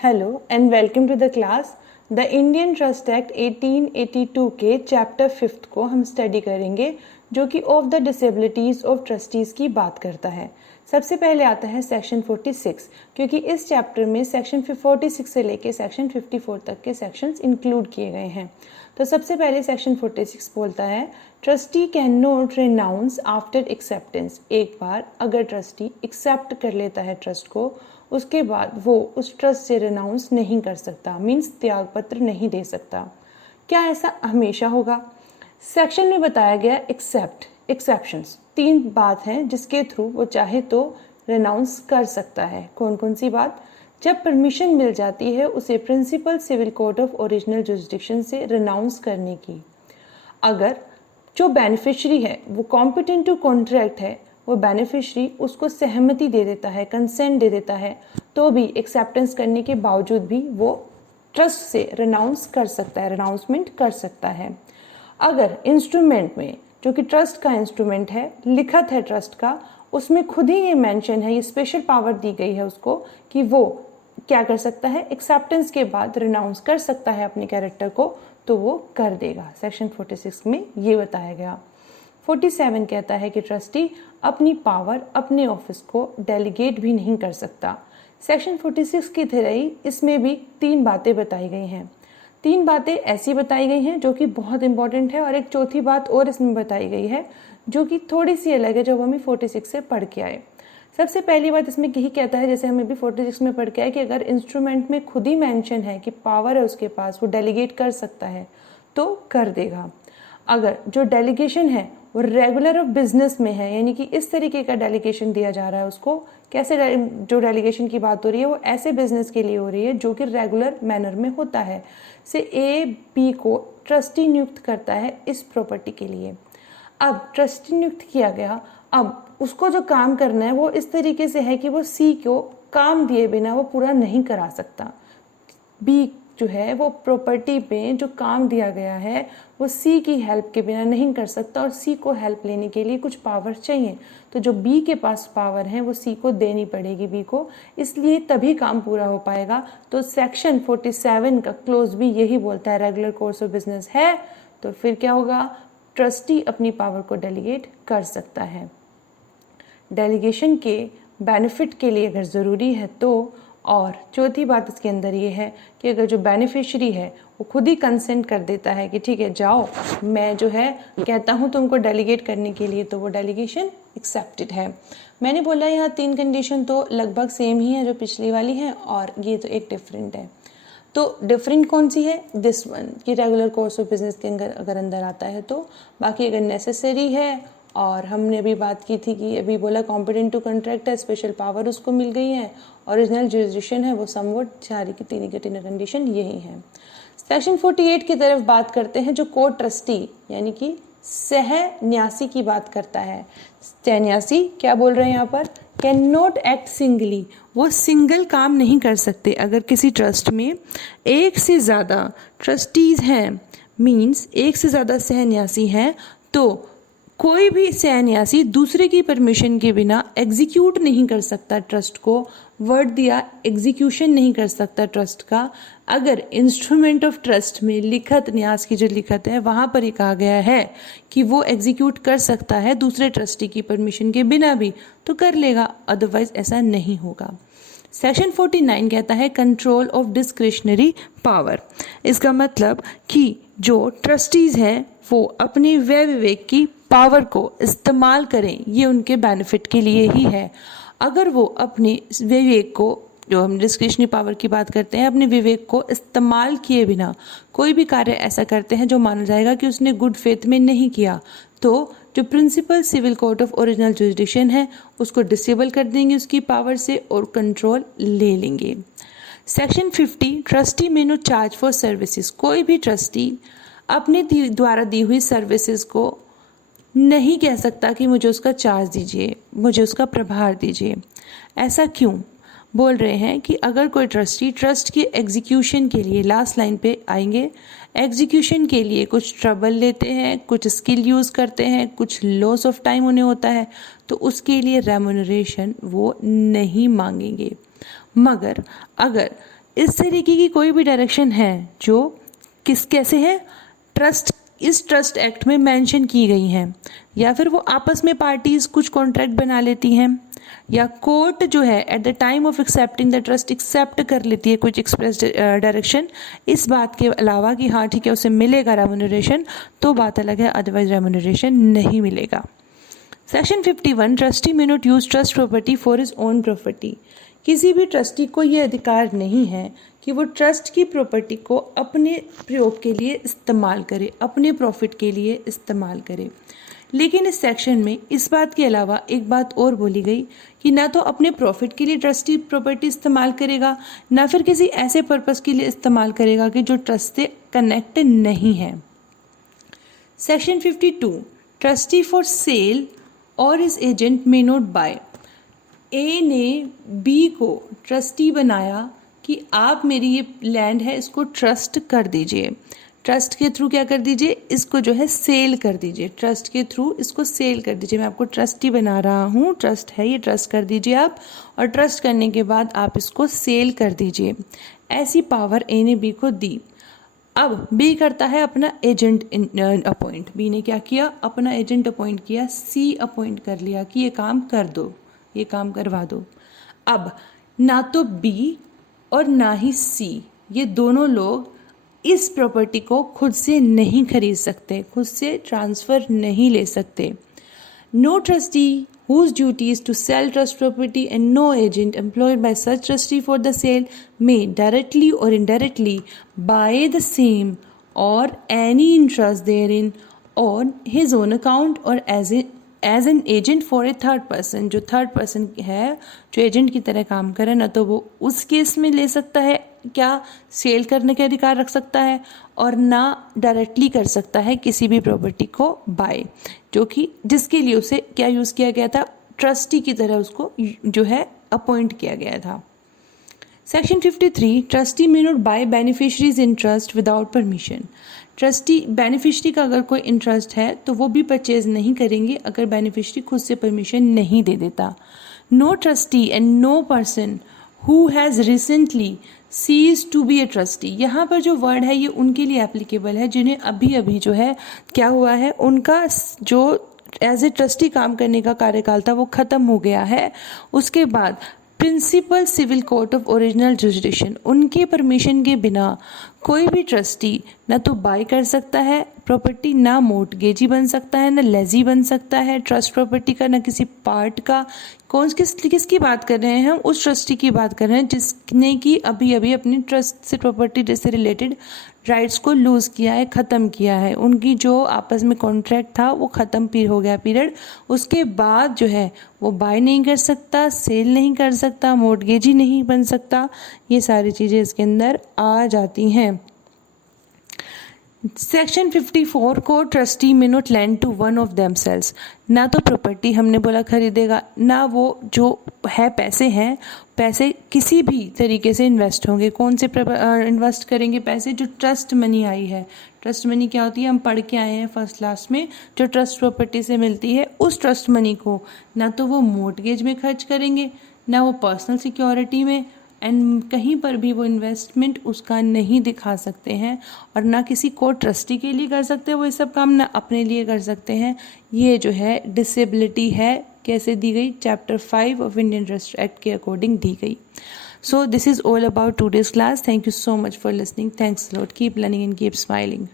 Hello and welcome to the class. The Indian Trust Act 1882 के chapter 5 को हम study करेंगे, जो कि of the disabilities of trustees की बात करता है। सबसे पहले आता है सेक्शन 46, क्योंकि इस चैप्टर में सेक्शन 46 से लेके सेक्शन 54 तक के सेक्शंस इंक्लूड किए गए हैं। तो सबसे पहले सेक्शन 46 बोलता है, trustee can not renounce after acceptance. एक बार अगर ट्रस्टी एक्सेप्ट कर लेता है ट्रस्ट को, उसके बाद वो उस ट्रस्ट से रिनाउंस नहीं कर सकता, मीन्स त्याग पत्र नहीं दे सकता। क्या ऐसा हमेशा होगा? सेक्शन में बताया गया एक्सेप्शंस 3 बात हैं जिसके थ्रू वो चाहे तो रिनाउंस कर सकता है। कौन कौन सी बात? जब परमिशन मिल जाती है उसे principal civil court of original jurisdiction से रिनाउंस करने की। अगर जो बेनिफिशियरी है वो कॉम्पिटेंट टू कॉन्ट्रैक्ट है, वो बेनिफिशियरी उसको सहमति दे देता है, कंसेंट दे देता है, तो भी एक्सेप्टेंस करने के बावजूद भी वो ट्रस्ट से रिनाउंस कर सकता है, रिनाउंसमेंट कर सकता है। अगर इंस्ट्रूमेंट में, जो कि ट्रस्ट का इंस्ट्रूमेंट है, लिखत है ट्रस्ट का, उसमें खुद ही ये मेंशन है, ये स्पेशल पावर दी गई है उसको कि वो क्या कर सकता है, एक्सेप्टेंस के बाद रिनाउंस कर सकता है अपने कैरेक्टर को, तो वो कर देगा। सेक्शन 46 में ये बताया गया। 47 कहता है कि ट्रस्टी अपनी पावर अपने ऑफिस को डेलीगेट भी नहीं कर सकता। सेक्शन 46 की तरह ही इसमें भी 3 बातें बताई गई हैं। 3 बातें ऐसी बताई गई हैं जो कि बहुत इंपॉर्टेंट है, और एक चौथी बात और इसमें बताई गई है जो कि थोड़ी सी अलग है, जब हमें 46 से पढ़ के आए। सबसे पहली बात इसमें यही कहता है, जैसे हमें भी 46 में पढ़ के आए, कि अगर इंस्ट्रूमेंट में खुद ही मेंशन है कि पावर है उसके पास, वो डेलीगेट कर सकता है तो कर देगा। अगर जो डेलीगेशन है वो रेगुलर ऑफ बिजनेस में है, यानी कि इस तरीके का डेलीगेशन दिया जा रहा है उसको, कैसे जो डेलीगेशन की बात हो रही है वो ऐसे बिजनेस के लिए हो रही है जो कि रेगुलर मैनर में होता है, से ए बी को ट्रस्टी नियुक्त करता है इस प्रॉपर्टी के लिए। अब ट्रस्टी नियुक्त किया गया, अब उसको जो काम करना है वो इस तरीके से है कि वो सी को काम दिए बिना वो पूरा नहीं करा सकता। बी जो है वो प्रॉपर्टी पे जो काम दिया गया है वो सी की हेल्प के बिना नहीं कर सकता, और सी को हेल्प लेने के लिए कुछ पावर चाहिए, तो जो बी के पास पावर है वो सी को देनी पड़ेगी बी को, इसलिए तभी काम पूरा हो पाएगा। तो सेक्शन 47 का क्लोज भी यही बोलता है, रेगुलर कोर्स ऑफ बिजनेस है तो फिर क्या होगा, ट्रस्टी अपनी पावर को डेलीगेट कर सकता है। डेलीगेशन के बेनिफिट के लिए अगर ज़रूरी है तो, और चौथी बात इसके अंदर ये है कि अगर जो बेनिफिशियरी है वो खुद ही कंसेंट कर देता है कि ठीक है जाओ, मैं जो है कहता हूँ तुमको डेलीगेट करने के लिए, तो वो डेलीगेशन एक्सेप्टेड है। मैंने बोला यहाँ 3 कंडीशन तो लगभग सेम ही है जो पिछली वाली है, और ये तो एक डिफरेंट है। तो डिफरेंट कौन सी है? दिस वन, कि रेगुलर कोर्स ऑफ बिजनेस के अगर अंदर आता है तो। बाकी अगर नेसेसरी है, और हमने अभी बात की थी कि अभी बोला कॉम्पिटेंट टू कॉन्ट्रैक्ट है, स्पेशल पावर उसको मिल गई है, ओरिजिनल जुरिस्डिक्शन है वो समवट, सारी की तीन कंडीशन यही है। सेक्शन 48 की तरफ बात करते हैं, जो को ट्रस्टी यानी कि सह न्यासी की बात करता है। सह न्यासी क्या बोल रहे हैं यहाँ पर? कैन नॉट एक्ट सिंगली, वो सिंगल काम नहीं कर सकते। अगर किसी ट्रस्ट में एक से ज़्यादा ट्रस्टीज़ हैं, मीन्स एक से ज़्यादा सह न्यासी हैं, तो कोई भी सह न्यासी दूसरे की परमिशन के बिना एग्जीक्यूट नहीं कर सकता ट्रस्ट को, वर्ड दिया एग्जीक्यूशन नहीं कर सकता ट्रस्ट का। अगर इंस्ट्रूमेंट ऑफ ट्रस्ट में लिखत न्यास की जो लिखत है वहाँ पर ही कहा गया है कि वो एग्जीक्यूट कर सकता है दूसरे ट्रस्टी की परमिशन के बिना भी, तो कर लेगा, अदरवाइज ऐसा नहीं होगा। सेक्शन 49 कहता है कंट्रोल ऑफ डिस्क्रिशनरी पावर। इसका मतलब कि जो ट्रस्टीज हैं वो अपनी व्यय विवेक की पावर को इस्तेमाल करें, ये उनके बेनिफिट के लिए ही है। अगर वो अपने विवेक को, जो हम डिस्क्रिशनरी पावर की बात करते हैं, अपने विवेक को इस्तेमाल किए बिना कोई भी कार्य ऐसा करते हैं जो माना जाएगा कि उसने गुड फेथ में नहीं किया, तो जो principal civil court of original jurisdiction है उसको डिसेबल कर देंगे उसकी पावर से, और कंट्रोल ले लेंगे। सेक्शन 50 ट्रस्टी में नो चार्ज फॉर सर्विसेज। कोई भी ट्रस्टी अपने द्वारा दी हुई सर्विसेज को नहीं कह सकता कि मुझे उसका चार्ज दीजिए, मुझे उसका प्रभार दीजिए। ऐसा क्यों? बोल रहे हैं कि अगर कोई ट्रस्टी ट्रस्ट के एग्जीक्यूशन के लिए, लास्ट लाइन पे आएंगे, एग्जीक्यूशन के लिए कुछ ट्रबल लेते हैं, कुछ स्किल यूज़ करते हैं, कुछ लॉस ऑफ टाइम उन्हें होता है, तो उसके लिए रेम्यूनरेशन वो नहीं मांगेंगे। मगर अगर इस तरीके की कोई भी डायरेक्शन है जो कैसे है, इस ट्रस्ट एक्ट में मेंशन की गई हैं, या फिर वो आपस में पार्टीज कुछ कॉन्ट्रैक्ट बना लेती हैं, या कोर्ट जो है at the time of accepting the trust accept कर लेती है कुछ एक्सप्रेस डायरेक्शन, इस बात के अलावा कि हाँ ठीक है उसे मिलेगा रेम्यूनरेशन, तो बात अलग है, अदरवाइज रेम्यूनरेशन नहीं मिलेगा। Section 51, trustee may not use trust property for his own property. किसी भी ट्रस्टी को यह अधिकार नहीं है कि वो ट्रस्ट की प्रॉपर्टी को अपने प्रयोग के लिए इस्तेमाल करे, अपने प्रॉफिट के लिए इस्तेमाल करे। लेकिन इस सेक्शन में इस बात के अलावा एक बात और बोली गई कि ना तो अपने प्रॉफिट के लिए ट्रस्टी प्रॉपर्टी इस्तेमाल करेगा, ना फिर किसी ऐसे पर्पस के लिए इस्तेमाल करेगा कि जो ट्रस्ट से कनेक्ट नहीं है। सेक्शन 52, ट्रस्टी फॉर सेल और his agent may not buy. A ने बी को ट्रस्टी बनाया कि आप मेरी ये लैंड है इसको ट्रस्ट कर दीजिए, ट्रस्ट के थ्रू क्या कर दीजिए, इसको जो है सेल कर दीजिए, ट्रस्ट के थ्रू इसको सेल कर दीजिए, मैं आपको ट्रस्टी बना रहा हूँ, ट्रस्ट है ये, ट्रस्ट कर दीजिए आप, और ट्रस्ट करने के बाद आप इसको सेल कर दीजिए। ऐसी पावर ए ने बी को दी। अब बी करता है अपना एजेंट अपॉइंट, बी ने क्या किया, अपना एजेंट अपॉइंट किया, सी अपॉइंट कर लिया कि ये काम कर दो, ये काम करवा दो। अब ना तो बी और ना ही सी, ये दोनों लोग इस प्रॉपर्टी को खुद से नहीं खरीद सकते, खुद से ट्रांसफ़र नहीं ले सकते। No trustee whose duty is to sell trust property and no agent employed by such trustee for the sale may directly or indirectly buy the same or any interest therein on his own account or as an agent for a third person। जो third person है जो agent की तरह काम करे ना, तो वो उस केस में ले सकता है, क्या सेल करने के अधिकार रख सकता है, और ना डायरेक्टली कर सकता है किसी भी प्रॉपर्टी को बाय, जो कि जिसके लिए उसे क्या यूज़ किया गया था, ट्रस्टी की तरह उसको जो है अपॉइंट किया गया था। Section 53, trustee may not buy beneficiary's interest without permission. Trustee beneficiary का अगर कोई इंटरेस्ट है तो वो भी परचेज नहीं करेंगे अगर बेनिफिशरी खुद से परमिशन नहीं दे देता। No trustee and no person who has recently cease to be a trustee. यहाँ पर जो वर्ड है ये उनके लिए एप्लीकेबल है जिन्हें अभी अभी जो है क्या हुआ है, उनका जो एज ए ट्रस्टी काम करने का कार्यकाल था वो ख़त्म हो गया है। उसके बाद principal civil court of original jurisdiction, उनके परमिशन के बिना कोई भी ट्रस्टी ना तो बाय कर सकता है प्रॉपर्टी, ना मोर्टगेजी बन सकता है, ना लेजी बन सकता है ट्रस्ट प्रॉपर्टी का, ना किसी पार्ट का। किसकी बात कर रहे हैं हम, उस ट्रस्टी की बात कर रहे हैं जिसने कि अभी अभी अपनी ट्रस्ट से प्रॉपर्टी से रिलेटेड राइट्स को लूज़ किया है, ख़त्म किया है, उनकी जो आपस में कॉन्ट्रैक्ट था वो ख़त्म हो गया पीरियड। उसके बाद जो है वो बाय नहीं कर सकता, सेल नहीं कर सकता, मोर्टगेजी नहीं बन सकता, ये सारी चीज़ें इसके अंदर आ जाती हैं। सेक्शन 54 को trustee may not lend to one of themselves. ना तो प्रॉपर्टी हमने बोला खरीदेगा, ना वो जो है पैसे हैं, पैसे किसी भी तरीके से इन्वेस्ट होंगे। कौन से इन्वेस्ट करेंगे पैसे, जो ट्रस्ट मनी आई है। ट्रस्ट मनी क्या होती है, हम पढ़ के आए हैं फर्स्ट क्लास में, जो ट्रस्ट प्रॉपर्टी से मिलती है, उस ट्रस्ट मनी को ना तो वो मोर्टगेज में खर्च करेंगे, ना वो पर्सनल सिक्योरिटी में, एंड कहीं पर भी वो इन्वेस्टमेंट उसका नहीं दिखा सकते हैं, और ना किसी को ट्रस्टी के लिए कर सकते हैं वो ये सब काम, ना अपने लिए कर सकते हैं। ये जो है डिसेबिलिटी है, कैसे दी गई, chapter 5 of Indian Trust act के अकॉर्डिंग दी गई। So this is all about today's class. Thank you so much for listening. Thanks a lot. Keep learning and keep smiling.